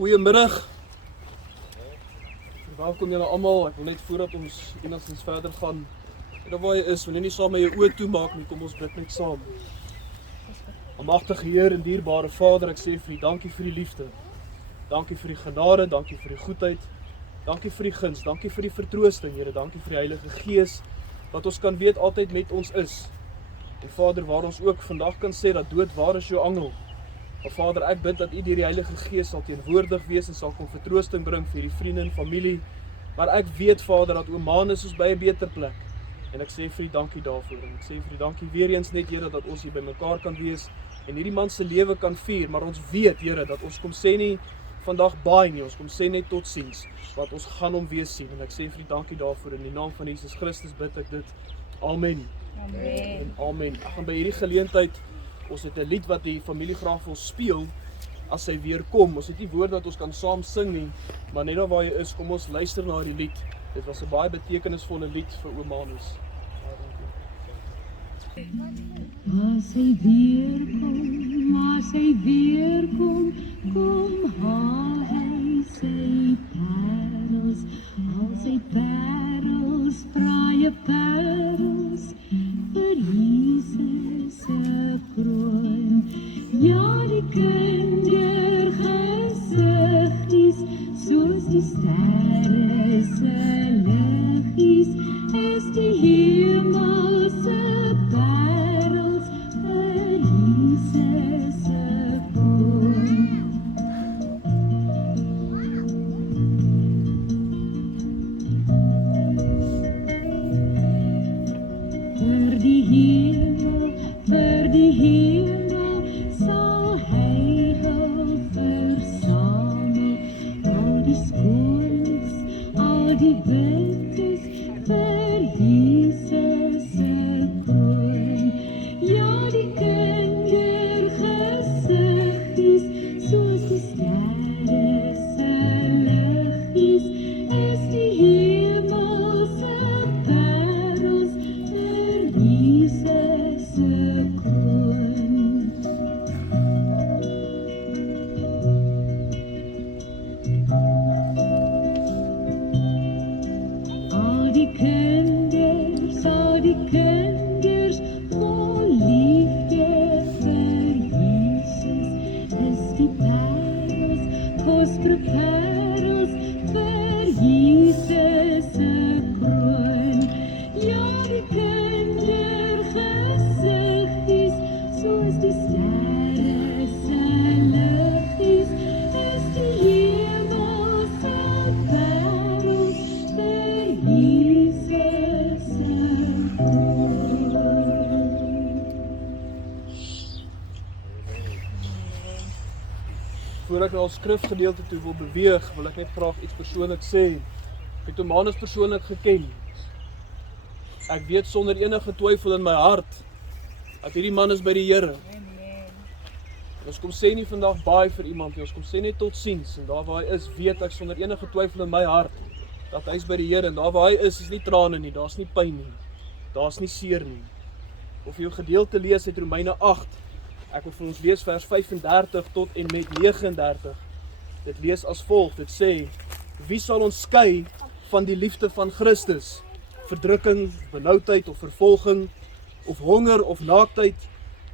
Goeiemiddag. Welkom julle almal. Ek wil net voordat ons enigstens verder gaan, daar waar jy is, wil jy nie saam met jou oë toemaak nie, kom ons bid net saam. Almagtige Heer en dierbare Vader, ek sê vir U dankie vir die liefde. Dankie vir die genade, dankie vir die goedheid. Dankie vir die guns, dankie vir die vertroosting, Here, dankie vir die Heilige Gees wat ons kan weet altyd met ons is. En Vader, waar ons ook vandag kan sê dat dood waar is jou angel. Maar Vader, ek bid dat U deur die Heilige Gees sal teenwoordig wees en sal kom vertroosting bring vir die vriende en familie. Maar ek weet, Vader, dat Omanus is by 'n beter plek. En ek sê vir U dankie daarvoor. En ek sê vir U dankie weer eens net, Here, dat ons hier by mekaar kan wees en hierdie man se lewe kan vier. Maar ons weet, Here, dat ons kom sê nie vandag baie nie, ons kom sê net totsiens, wat ons gaan hom weer sien. En ek sê vir U dankie daarvoor. In die naam van Jesus Christus bid ek dit. Amen. Amen. En amen. Ek gaan by hierdie geleentheid, ons het 'n lied wat die familie graag wil speel as hy weer kom. Ons het nie woorde wat ons kan saam sing nie, maar net daar waar jy is, kom ons luister na die lied. Dit was 'n baie betekenisvolle lied vir Omanus. As hy weer kom, kom haal hy sy parels, al sy parels, fraaie parels, vir Jesus se kroon. Ja, die kindergesigties, soos die sterre se liggies, is die hemelse parels, vir Jesus se kroon. Vir die hemel sal hy hul versamel, al die skools, al die wittes, vir Jesus se kroon. Ja, die kindergesigties, soos die sterre se liggies, is die hemelse parels, vir Jesus se kroon. Al die kinders, vol liefde vir Jesus, is die parels, kosbare parels, vir Jesus se kroon. Ja, die kindergesigties, soos die sterre se liggies, is die hemelse parels, vir Jesus se kroon. Voordat ek na ons skrifgedeelte toe wil beweeg, wil ek net graag iets persoonlik sê. Ek het Omanus persoonlik geken. Ek weet sonder enige twyfel in my hart dat hierdie man is by die Here. Ons kom sê nie vandag baie vir iemand nie, ons kom sê net totsiens. En daar waar hy is, weet ek sonder enige twyfel in my hart dat hy is by die Here. En daar waar hy is nie trane nie, daar's nie pyn nie, daar's nie seer nie. Of jy jou gedeelte lees uit Romeine 8, ek wil vir ons lees vers 35 tot en met 39. Dit lees as volg, dit sê: Wie sal ons skei van die liefde van Christus? Verdrukking, benoudheid of vervolging, of honger of naaktheid,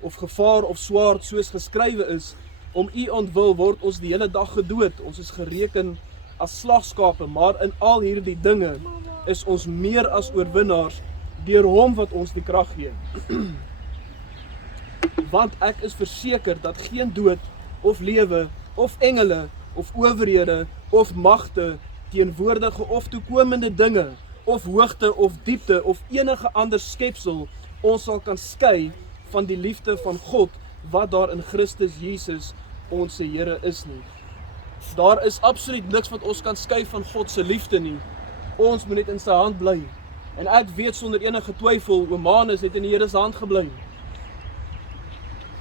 of gevaar of swaard, soos geskrywe is, om U ontwil word ons die hele dag gedood. Ons is gereken as slagskape, maar in al hierdie dinge is ons meer as oorwinnaars deur hom wat ons die krag gee. Want ek is verseker dat geen dood, of lewe, of engele, of owerhede, of magte, teenwoordige of toekomende dinge, of hoogte of diepte, of enige ander skepsel, ons sal kan skei van die liefde van God, wat daar in Christus Jesus, ons Here is nie. Daar is absoluut niks wat ons kan skei van God se liefde nie. Ons moet net in sy hand bly. En ek weet sonder enige twyfel, Omanus het in die Here se hand gebly.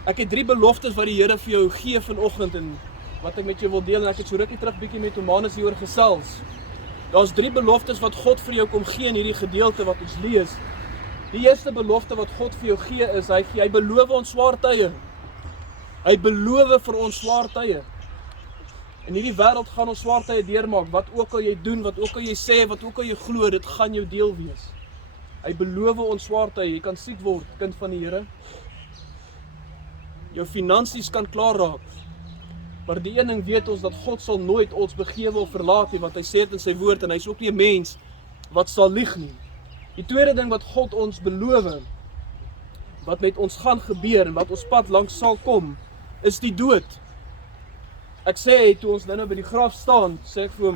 Ek het 3 beloftes wat die Here vir jou gee vanoggend en wat ek met jou wil deel, en ek het so rukkie terug bietjie met Omanus hieroor gesels. Daar's 3 beloftes wat God vir jou kom gee in hierdie gedeelte wat ons lees. Die eerste belofte wat God vir jou gee is, hy beloof ons swaar tye. Hy beloof vir ons swaar tye. In hierdie wêreld gaan ons swaar tye deurmaak, wat ook al jy doen, wat ook al jy sê, wat ook al jy glo, dit gaan jou deel wees. Hy beloof ons swaar tye, jy kan siek word, kind van die Here. Jou finansies kan klaar raak. Maar die een ding weet ons, dat God sal nooit ons begewe of verlaat nie, want hy sê dit in sy woord, en hy is ook nie 'n mens wat sal lieg nie. Die tweede ding wat God ons beloof, wat met ons gaan gebeur, en wat ons pad langs sal kom, is die dood. Ek sê, toe ons nou by die graf staan, sê ek vir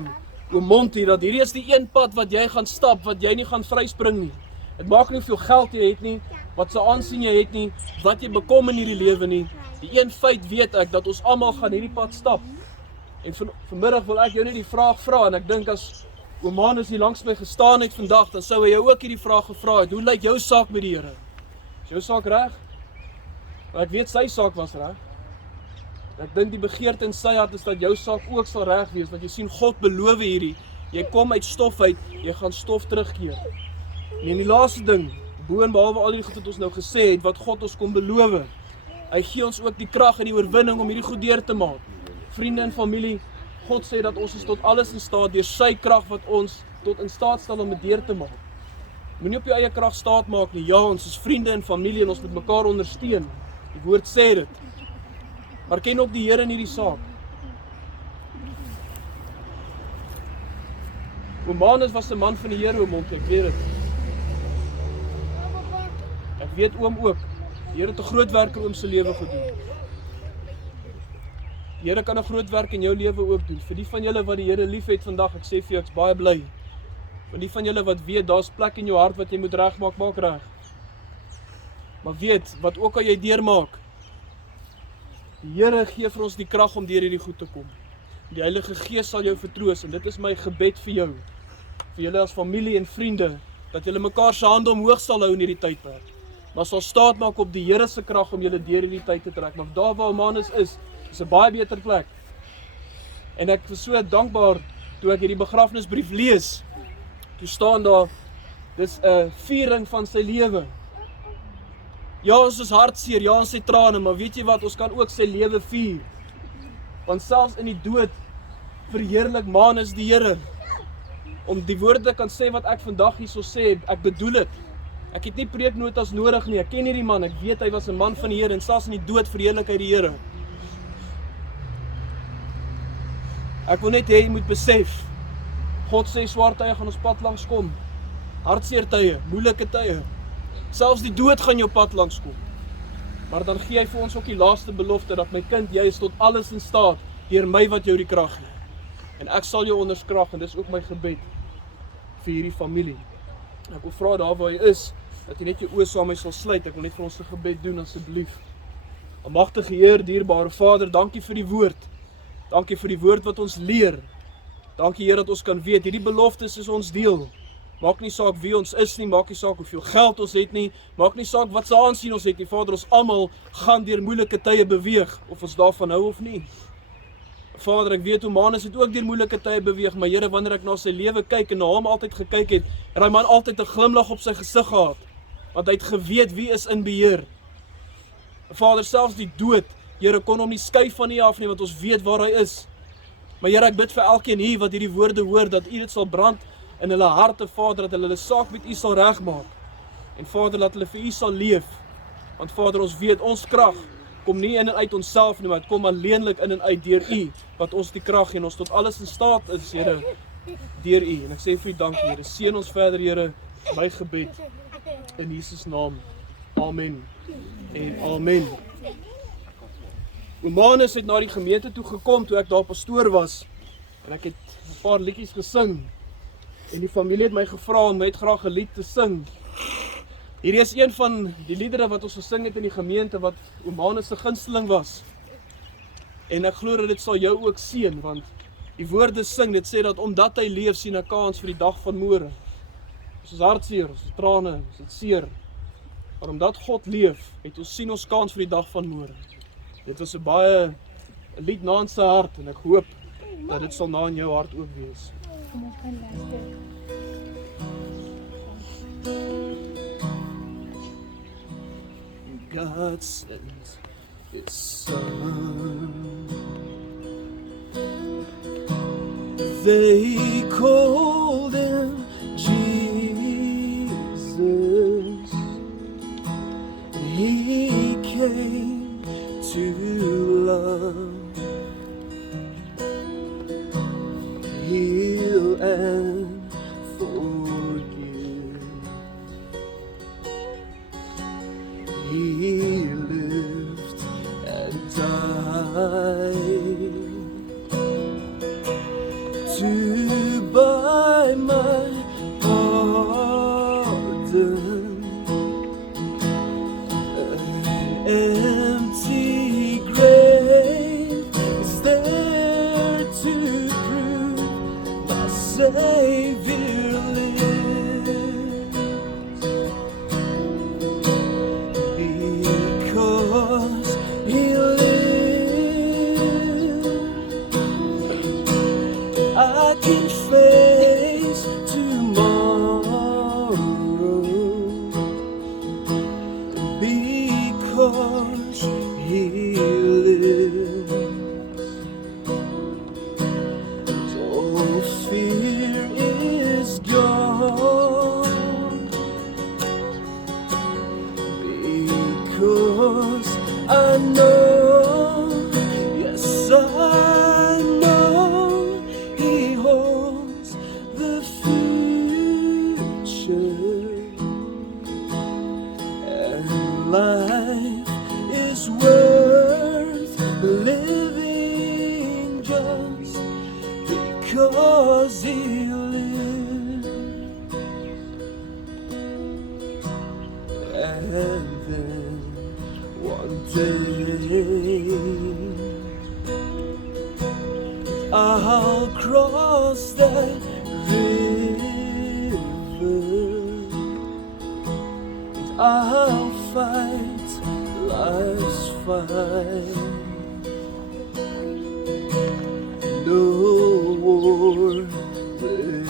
oom Monty, dat hierdie is die een pad wat jy gaan stap, wat jy nie gaan vryspring nie. Het maak nie hoeveel geld jy het nie, wat se aansien jy het nie, wat jy bekom in hierdie lewe nie. Die een feit weet ek, dat ons almal gaan hierdie pad stap. En vanmiddag wil ek jou net die vraag vra, en ek dink as oom Manus hier langs my gestaan het vandag, dan sou hy jou ook hierdie vraag gevra het, hoe lyk jou saak met die Here? Is jou saak reg? Maar ek weet sy saak was reg. Ek dink die begeerte in sy hart is dat jou saak ook sal reg wees, want jy sien God beloof hierdie, jy kom uit stof uit, jy gaan stof terugkeer. En die laaste ding, bo en behalwe al die goed wat ons nou gesê het, wat God ons kom beloof, hy gee ons ook die krag en die oorwinning om hierdie goed deur te maak. Vriende en familie, God sê dat ons is tot alles in staat, deur sy krag wat ons tot in staat stel om dit deur te maak. Moenie op jou eie krag staat maak nie, ja, ons is vriende en familie en ons moet mekaar ondersteun. Die woord sê dit. Maar ken ook die Here in hierdie saak. Oom Manus was 'n man van die Here, oom Monty, ek weet dit. Ek weet oom ook. Die Here het 'n groot werk in oom se lewe gedoen. Die Here kan 'n groot werk in jou lewe ook doen. Vir die van julle wat die Here liefhet vandag, ek sê vir jou, ek's baie bly. Vir die van julle wat weet, daar's plek in jou hart wat jy moet regmaak, maak reg. Maar weet, wat ook al jy deurmaak, die Here gee vir ons die krag om deur hierdie goed te kom. Die Heilige Gees sal jou vertroos, en dit is my gebed vir jou, vir julle as familie en vriende, dat julle mekaar se hande omhoog sal hou in hierdie tydperk. Maar sal staat maak op die Here se krag om julle deur hierdie tyd te trek. Maar daar waar Manus is 'n baie beter plek. En ek was so dankbaar toe ek hierdie begrafnisbrief lees. Toe staan daar, dis 'n viering van sy lewe. Ja, ons is hartseer, ja, ons het trane, maar weet jy wat, ons kan ook sy lewe vier. Want selfs in die dood verheerlik Manus die Here. Om die woorde kan sê wat ek vandag hierso sê, ek bedoel dit. Ek het nie preeknotas nodig nie, ek ken hierdie man, ek weet hy was 'n man van die Here, en selfs in die dood verheerlik hy die Here. Ek wil net hê jy moet besef, God sê swaar tye gaan ons pad langs kom. Hartseer tye, moeilike tye. Selfs die dood gaan jou pad langs kom. Maar dan gee hy vir ons ook die laaste belofte, dat my kind, jy is tot alles in staat, deur my wat jou die krag gee. En ek sal jou onderskrag, en dis ook my gebed vir hierdie familie. Ek wil vra daar waar jy is, dat jy net jou oë saam met my sal sluit. Ek wil net vir ons 'n gebed doen asseblief. Almagtige Heer, dierbare Vader, dankie vir die woord. Dankie vir die woord wat ons leer. Dankie Heer dat ons kan weet, hierdie beloftes is ons deel. Maak nie saak wie ons is nie, maak nie saak hoeveel geld ons het nie, maak nie saak wat se aansien ons het nie. Vader, ons almal gaan deur moeilike tye beweeg, of ons daarvan hou of nie. Vader, ek weet hoe Manus het ook deur moeilike tye beweeg, maar Here, wanneer ek na sy lewe kyk en na hom altyd gekyk het hy man altyd 'n glimlag op sy gesig gehad, want hy het geweet wie is in beheer. Vader, selfs die dood, Here, kon hom nie skei van U af nie, want ons weet waar hy is. Maar Here, ek bid vir elkeen hier wat hierdie woorde hoor, dat U dit sal brand in hulle harte, Vader, dat hulle saak met U sal regmaak. En Vader, dat hulle vir U sal leef. Want Vader, ons weet, ons krag kom nie in en uit onsself nie, maar dit kom alleenlik in en uit deur U, wat ons die krag en ons tot alles in staat is, Here, deur U. En ek sê vir U dankie, Here. Seën ons verder, Here, my gebed in Jesus naam. Amen. En amen. Oom Manus het na die gemeente toe gekom toe ek daar pastoor was. En ek het 'n paar liedjies gesing. En die familie het my gevra om net graag 'n lied te sing. Hierdie is een van die liedere wat ons gesing het in die gemeente wat Oom Manus se gunsteling was. En ek glo dat dit sal jou ook seën, want die woorde sing, dit sê dat omdat hy leef sien 'n kans vir die dag van môre. Ons is hartseer, ons is trane, ons is seer. Maar omdat God leef, het ons sien ons kans vir die dag van môre. Dit was 'n lied na in sy hart en ek hoop dat dit sal na in jou hart ook wees. Kom ons gaan luister. God sent His Son They called him Jesus. He came to love, heal and forgive. He lived and died to buy my pardon. An empty grave is there to prove my Savior lives. Because He lives, I can face tomorrow. Because He lives, all fear is gone. Because I know, yes I know, He holds the future, and life is worth living just because He lives. And then one day I'll cross that river, and I'll fight life's fight. No war with pain.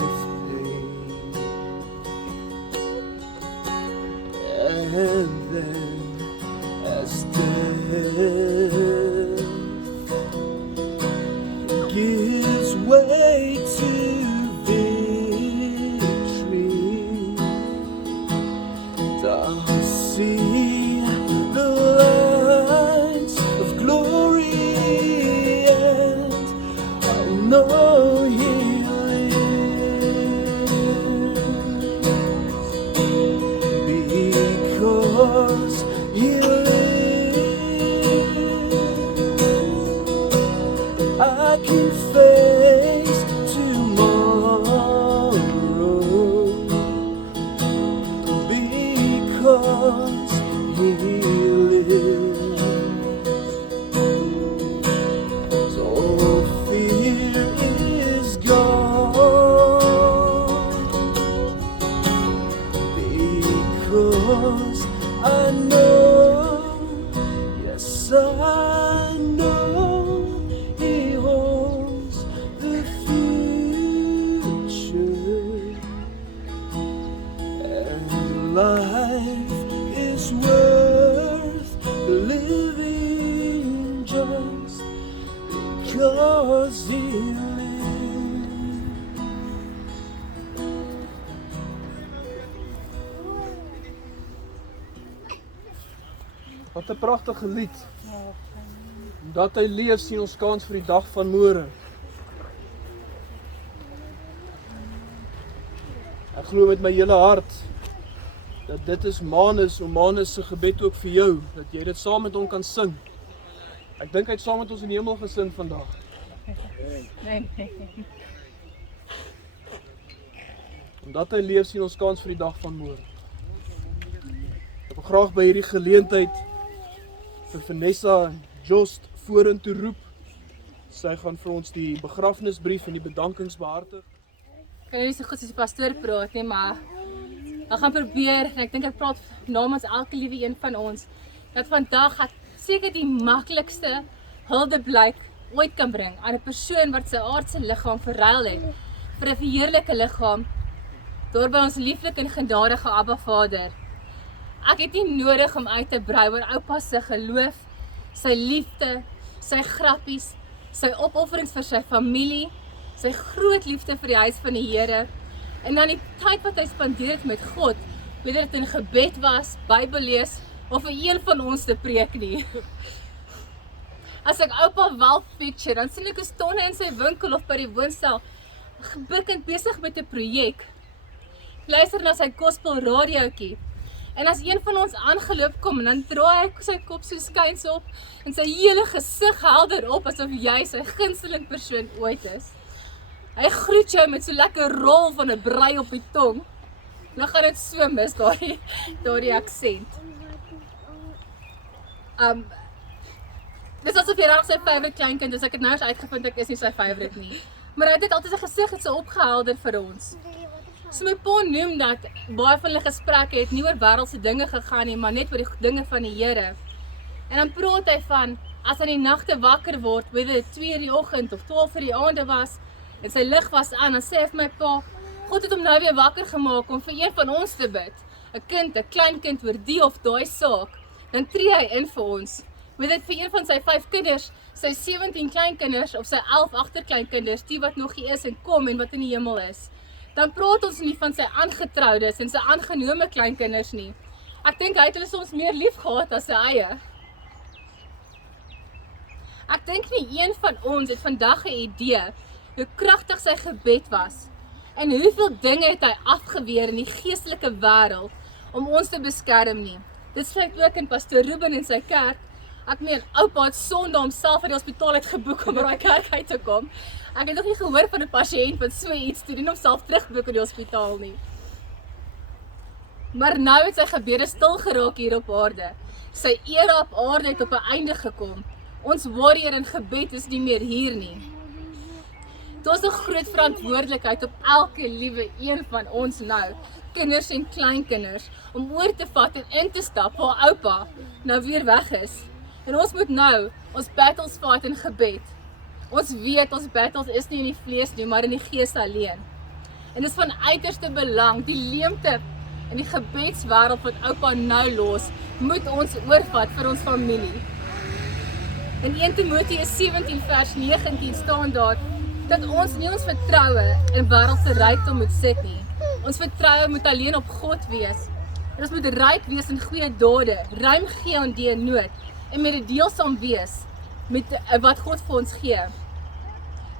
And then as death gives way to victory, and I'll see the lights of glory, and I'll know He lives. Because He lives, I can face tomorrow. Because He lives, so fear is gone. Because I know, yes I know, He holds the future, and life is worth living just because He lives. Wat 'n pragtige lied. Omdat Hy leef, sien ons kans vir die dag van môre. Ek glo met my hele hart dat dit is Manus, en Manus se gebed ook vir jou, dat jy dit saam met hom kan sing. Ek dink hy het saam met ons in die hemel gesing vandag. Nee. Omdat Hy leef, sien ons kans vir die dag van môre. Ek wil graag by hierdie geleentheid vir Vanessa Jost vorentoe roep. Sy gaan vir ons die begrafnisbrief en die bedankings behartig. Ek kan nie so goed soos die pastoor praat nie, maar ek gaan probeer, en ek dink ek praat namens elke liewe een van ons, dat vandag ek seker die maklikste huldeblyk ooit kan bring aan 'n persoon wat sy aardse liggaam verruil het vir 'n verheerlike liggaam, daar by ons lieflike en genadige Abba Vader. Ek het nie nodig om uit te brei oor oupa se geloof, sy liefde, sy grappies, sy opofferings vir sy familie, sy groot liefde vir die huis van die Here, en dan die tyd wat hy spandeer het met God, whether dit in gebed was, Bybel lees, of vir een van ons te preek nie. As ek oupa wel picture, dan sien ek hoe staan hy in sy winkel of by die woonstel, gebukkend besig met 'n projek. Luister na sy gospel radiootjie. En as een van ons aangeloop kom, dan draai hy sy kop so skuins op en sy hele gesig helder op asof jy sy gunsteling persoon ooit is. Hy groet jou met so lekker rol van 'n brei op die tong. Dan gaan dit so mis daardie aksent. Dis asof jy raak sy favourite kleinkind, dus ek het nou eens uitgevind ek is nie sy favourite nie. Maar hy het dit altyd sy gesig het so opgehelder vir ons. So my pa noem dat baie van hulle gesprekke het nie oor wêreldse dinge gegaan nie, maar net oor die dinge van die Here. En dan praat hy van, as hy in die nagte wakker word, whether dit 2 in die oggend of 12 in die aande was, en sy lig was aan, dan sê hy vir my pa, God het hom nou weer wakker gemaak om vir een van ons te bid. 'n kind, 'n klein kind oor die of daai saak. Dan tree hy in vir ons. Whether dit vir een van sy 5 kinders, sy 17 kleinkinders of sy 11 agterkleinkinders, die wat nog hier is en kom en wat in die hemel is. Dan praat ons nie van sy aangetroudes en sy aangenome kleinkinders nie. Ek dink hy het hulle soms meer lief gehad as sy eie. Ek dink nie een van ons het vandag 'n idee hoe kragtig sy gebed was en hoeveel dinge het hy afgeweer in die geestelike wêreld om ons te beskerm nie. Dit sluit ook in pastoor Ruben en sy kerk. Ek meen, oupa het Sondag homself uit die hospitaal uitgeboek om by daai kerk uit te kom. Ek het nog nie gehoor van 'n pasiënt wat so iets doen en homself terugboek in die hospitaal nie. Maar nou het sy gebede stil geraak hier op aarde. Sy era op aarde het op 'n einde gekom. Ons warrior in gebed is nie meer hier nie. Dit is 'n groot verantwoordelikheid op elke liewe een van ons nou, kinders en kleinkinders, om oor te vat en in te stap waar oupa nou weer weg is. En ons moet nou ons battles fight in gebed. Ons weet ons battles is nie in die vlees nie, maar in die gees alleen. En dit is van uiterste belang, die leemte in die gebedswêreld wat oupa nou los, moet ons oorvat vir ons familie. In 1 Timoteus 17 vers 19 staan daar, dat ons nie ons vertroue in wêreldse rykdom moet sit nie. Ons vertroue moet alleen op God wees. En ons moet ryk wees in goeie dade, ruim gee aan die in nood en mededeelsaam wees met wat God vir ons gee.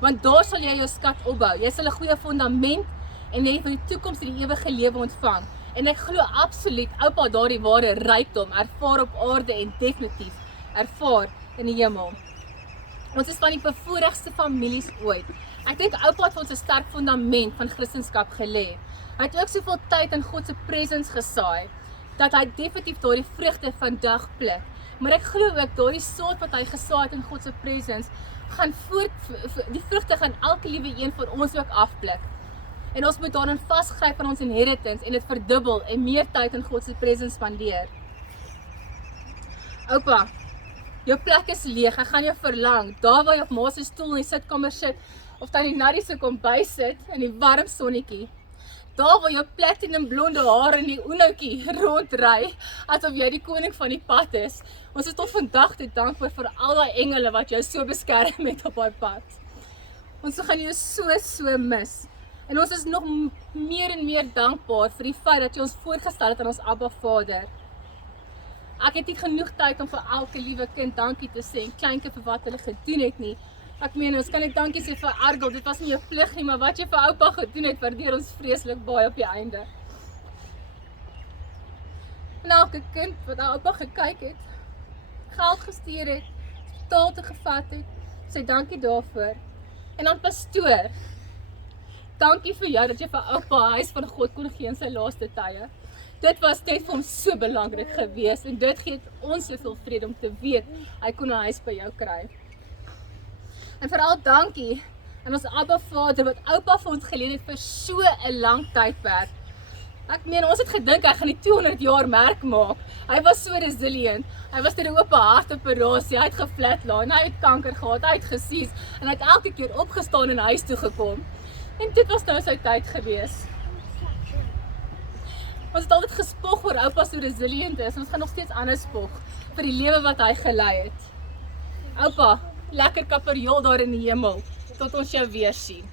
Want daar sal jy jou skat opbou. Jy sal 'n goeie fondament en jy vir die toekoms in die ewige lewe ontvang. En ek glo absoluut oupa daardie ware rykdom ervaar op aarde en definitief ervaar in die hemel. Ons is van die bevoorregste families ooit. Ek dink oupa het vir ons 'n sterk fondament van Christendom gelê. Hy het ook soveel tyd in God se presence gesaai, dat hy definitief daardie vrugte vandag pluk. Maar ek glo ook daardie saad wat hy gesaai het in God se presence, gaan die vrugte gaan elke liewe een van ons ook afpluk. En ons moet daarin vasgryp aan ons inheritance en dit verdubbel en meer tyd in God se presence spandeer. Oupa, jou plek is leeg, ek gaan jou verlang, daar waar jy op ma se stoel in die sitkamer sit, of tannie Nadie se kom bysit in die warm sonnetjie. Daar waar jou platinum blonde haar in die oenoukie rondry, asof jy die koning van die pad is. Ons is tot vandag te dankbaar vir al die engele wat jou so beskerm het op daai pad. Ons gaan jou so mis. En ons is nog meer en meer dankbaar vir die feit dat jy ons voorgestel het aan ons Abba Vader. Ek het nie genoeg tyd om vir elke liewe kind dankie te sê en kleinke vir wat hulle gedoen het nie. Ek meen, ons kan net dankie sê vir Argel, dit was nie jou plig nie, maar wat jy vir oupa gedoen het, waardeer ons vreeslik baie op die einde. En elke kind wat na oupa gekyk het, geld gestuur het, hospitaal toe gevat het, sê dankie daarvoor. En dan pastoor, dankie vir jou dat jy vir oupa huis van God kon gee in sy laaste tye. Dit was net vir hom so belangrik geweest en dit gee ons soveel vrede om te weet, hy kon 'n huis by jou kry. En veral dankie aan ons Abba Vader wat oupa vir ons geleen het vir so 'n lang tydperk. Ek meen, ons het gedink hy gaan die 200 jaar merk maak. Hy was so resilient. Hy was deur 'n oop hartoperasie, hy het geflatline, hy het kanker gehad, hy het gesies en hy het elke keer opgestaan en huis toe gekom. En dit was nou sy tyd gewees. Ons het altyd gespog oor oupa so resilient is en ons gaan nog steeds anders spog vir die lewe wat hy gelei het. Oupa, lekker kaperjol daar in die hemel, tot ons jou weer sien.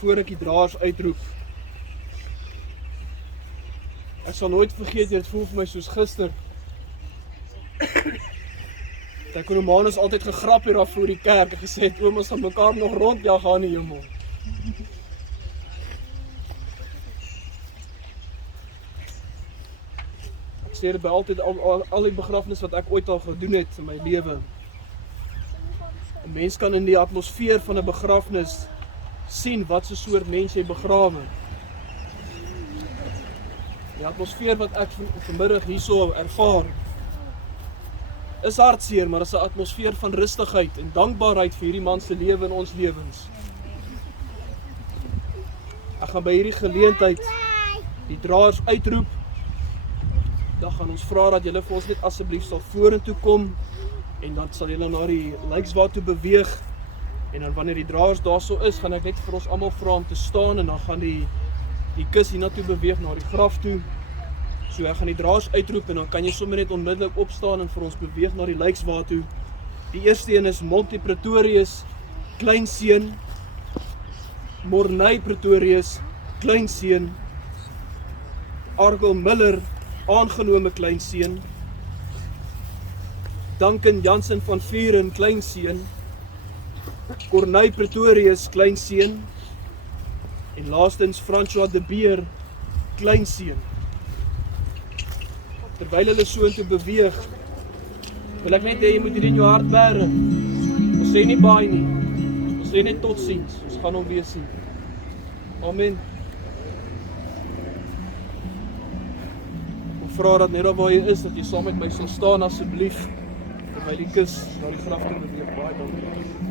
voor ek die draers uitroep. Ek sal nooit vergeet, dit voel vir my soos gister. Dat ek Romanus altyd gegrap hier af voor die kerk en gesê het, oom, ons gaan mekaar nog rondjag aan die hemel. Ek sê dit by altyd al die begrafnis wat ek ooit al gedoen het in my lewe. 'n Mens kan in die atmosfeer van 'n begrafnis sien wat so soort mens jy begrawe. Die atmosfeer wat ek vanmiddag hierso ervaar, is hartseer, maar is 'n atmosfeer van rustigheid en dankbaarheid vir hierdie man se lewe in ons lewens. Ek gaan by hierdie geleentheid die draers uitroep. Dan gaan ons vra dat julle vir ons net asseblief sal vorentoe kom en dan sal julle na die lijkswaard toe beweeg. En dan wanneer die draers daarso is, gaan ek net vir ons almal vra om te staan en dan gaan die kus hiernatoe beweeg na die graf toe. So ek gaan die draers uitroep en dan kan jy sommer net onmiddellik opstaan en vir ons beweeg na die lijkswaard toe. Die eerste een is Monty Pretorius, kleinseun. Morney Pretorius, kleinseun. Argo Miller, aangenome kleinseun. Duncan Jansen van Vuren, kleinseun. Corneille Pretorius, kleinseun. En laastens François de Beer, kleinseun. Terwyl hulle soontoe beweeg, wil ek net hê jy moet hierdie in jou hart bære. Ons sê nie baie nie. Ons sê net totsiens. Ons gaan hom weer sien. Amen. Ek vra dat net daar waar jy is, dat jy saam met my sal staan asseblief, terwyl die kus na die graf toe beweeg. Baie dankie.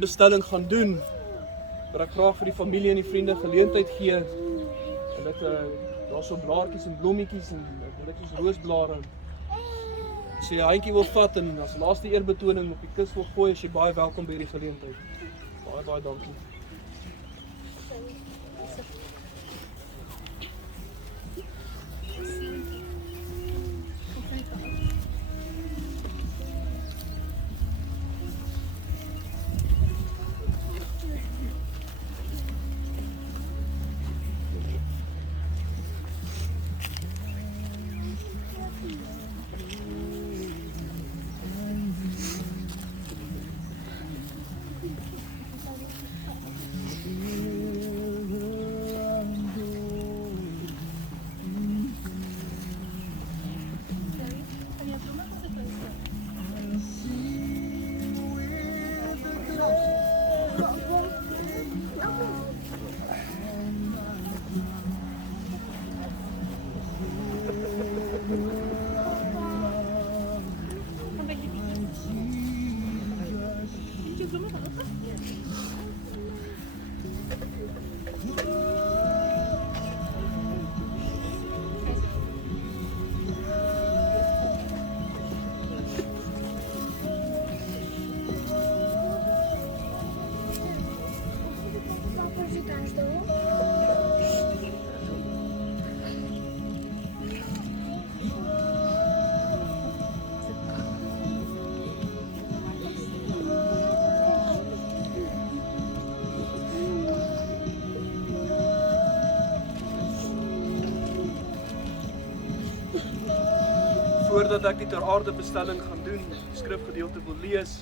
Bestelling gaan doen, maar ek graag vir die familie en die vriende geleentheid gee en dat daar so blaartjies en blommetjies en netjies roosblare as jy 'n handjie wil vat en as laaste eerbetoning op die kus wil gooi, as jy baie welkom by hierdie geleentheid. Baie dankie. Voordat ek die ter aarde bestelling gaan doen, die skrifgedeelte wil lees.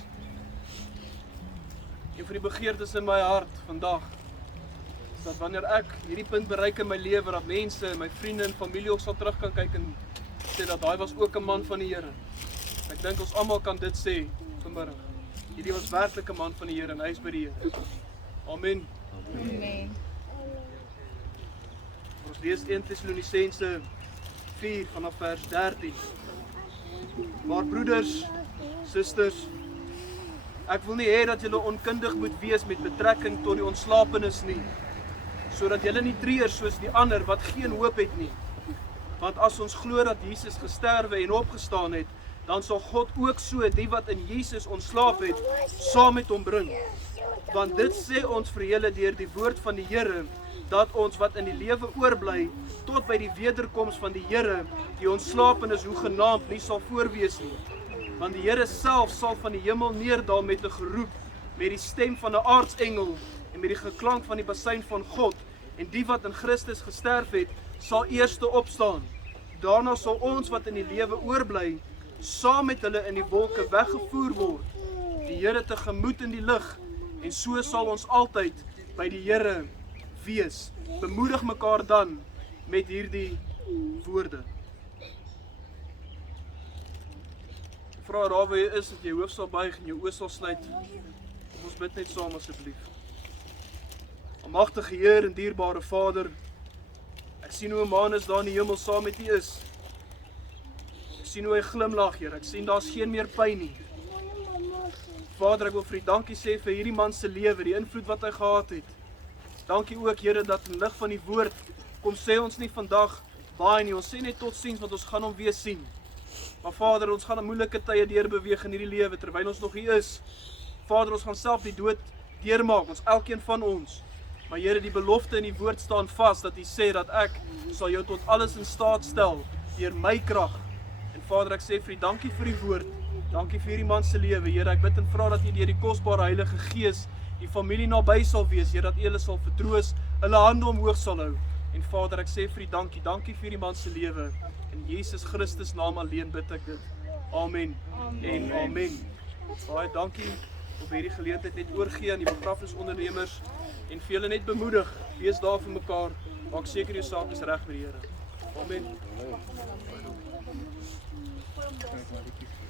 En vir die begeertes in my hart vandag, is dat wanneer ek hierdie punt bereik in my lewe, dat mense, my vriende en familie ook sal terug kan kyk en sê dat hy was ook 'n man van die Here. Ek dink ons almal kan dit sê vanmiddag. Hierdie was werklik 'n man van die Here en hy is by die Here. Amen. Amen. Ons lees 1 Tessalonisense 4 vanaf vers 13. Maar broeders, susters, ek wil nie hê dat julle onkundig moet wees met betrekking tot die ontslapenis nie, sodat julle nie treur soos die ander wat geen hoop het nie. Want as ons glo dat Jesus gesterwe en opgestaan het, dan sal God ook so die wat in Jesus ontslaap het, saam met hom bring. Want dit sê ons vir julle deur die woord van die Here, dat ons wat in die lewe oorbly, tot by die wederkoms van die Here, die ontslapenis hoegenaamd nie sal voorwees nie. Want die Here self sal van die hemel neerdal met 'n geroep, met die stem van 'n aartsengel en met die geklank van die basuin van God, en die wat in Christus gesterf het, sal eerste opstaan. Daarna sal ons wat in die lewe oorbly, saam met hulle in die wolke weggevoer word, die Here tegemoet in die lug, en so sal ons altyd by die Here wees. Bemoedig mekaar dan met hierdie woorde. Vra daar waar jy is, dat jy hoof sal buig en jou oë sal sluit. Ons bid net saam asseblief. Almagtige Heer en dierbare Vader, ek sien hoe 'n man is daar in die hemel saam met U is. Ek sien hoe hy glimlag, Heer. Ek sien daar's geen meer pyn nie. Vader, ek wil vir U dankie sê vir hierdie man se lewe, die invloed wat hy gehad het. Dankie ook, Here, dat in lig van die woord kom sê ons nie vandag baie nie. Ons sê net totsiens, want ons gaan hom weer sien. Maar Vader, ons gaan 'n moeilike tye deurbeweeg in hierdie lewe terwyl ons nog hier is. Vader, ons gaan self die dood deurmaak, ons elkeen van ons. Maar Here, die belofte in die woord staan vas dat U sê dat ek sal jou tot alles in staat stel deur my krag. En Vader, ek sê vir U dankie vir die woord. Dankie vir hierdie man se lewe, Here. Ek bid en vra dat U deur die kosbare Heilige Gees die familie naby sal wees, Here, dat U hulle sal vertroos, hulle hande omhoog sal hou. En Vader, ek sê vir U dankie. Dankie vir hierdie man se lewe. In Jesus Christus naam alleen bid ek dit. Amen. En amen. Baie dankie op hierdie geleentheid net oorgee aan die begrafnisondernemers en vir julle net bemoedig. Wees daar vir mekaar. Maak seker jou saak is reg met die Here. Amen.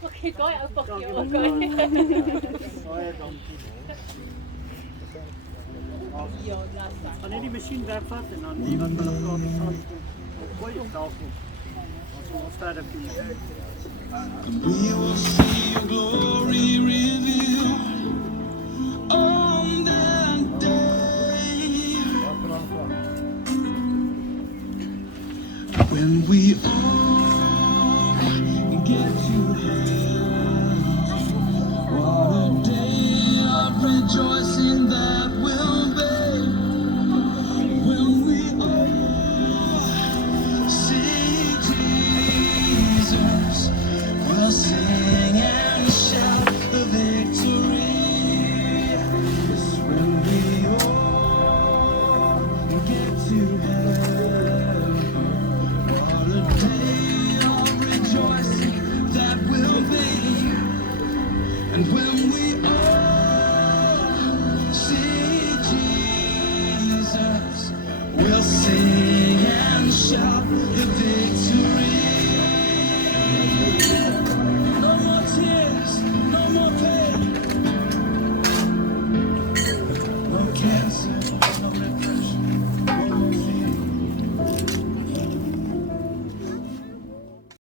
Okay, daai ou pakkie. Okay. Baie dankie. Ja, laat Gaan net die masjien wegvat en dan die wat hulle praat sal gooi op tafel. Ons verder doen. We will see your glory revealed on that day when we all get to heaven. What a day of rejoicing that will be when we all see Jesus. We'll sing and shout the victory. Yes, when we all get to heaven. What a day of rejoicing that will be. And when we all see Jesus, we'll sing and shout the victory. No more tears, no more pain, no cancer, no